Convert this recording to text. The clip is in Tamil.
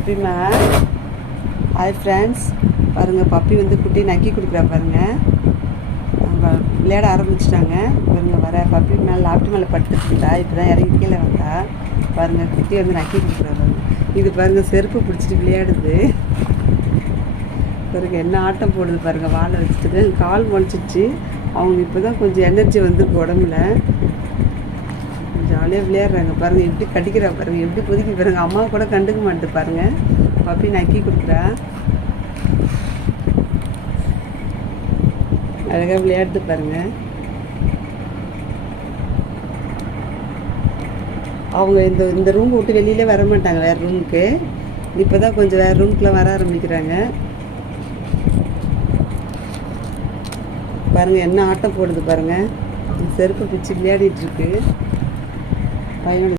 பப்பிமா. ஹாய் ஃப்ரெண்ட்ஸ், பாருங்கள் பப்பி வந்து குட்டி நக்கி கொடுக்குறா பாருங்கள். அவங்க விளையாட ஆரம்பிச்சிட்டாங்க பாருங்கள். வர பப்பி மேலே லாப்டி மேலே படுத்துட்டுருந்தா, இப்போ தான் இறங்கி கீழே வந்தா பாருங்கள். குட்டி வந்து நக்கி கொடுக்குறா பாருங்கள். இது பாருங்கள் செருப்பு பிடிச்சிட்டு விளையாடுது பாருங்கள். என்ன ஆட்டம் போடுது பாருங்கள். வாழை வச்சுட்டு கால் முளைச்சிச்சு. அவங்க இப்போ தான் கொஞ்சம் எனர்ஜி வந்துருக்கு உடம்புல. ஜாலியாக விளையாடுறாங்க பாருங்கள். எப்படி கடிக்கிறா பாருங்கள், எப்படி கொதிக்க பாருங்கள். அம்மா கூட கண்டுக்க மாட்டேது பாருங்கள். பப்பி நக்கி கொடுக்குறா, அழகாக விளையாடுது பாருங்கள். அவங்க இந்த ரூம் விட்டு வெளியிலே வர மாட்டாங்க வேறு ரூமுக்கு. இப்போ தான் கொஞ்சம் வேறு ரூமுக்குலாம் வர ஆரம்பிக்கிறாங்க பாருங்கள். என்ன ஆட்டம் போடுது பாருங்கள். செருப்பு பிச்சு விளையாடிட்டுருக்கு பையன்.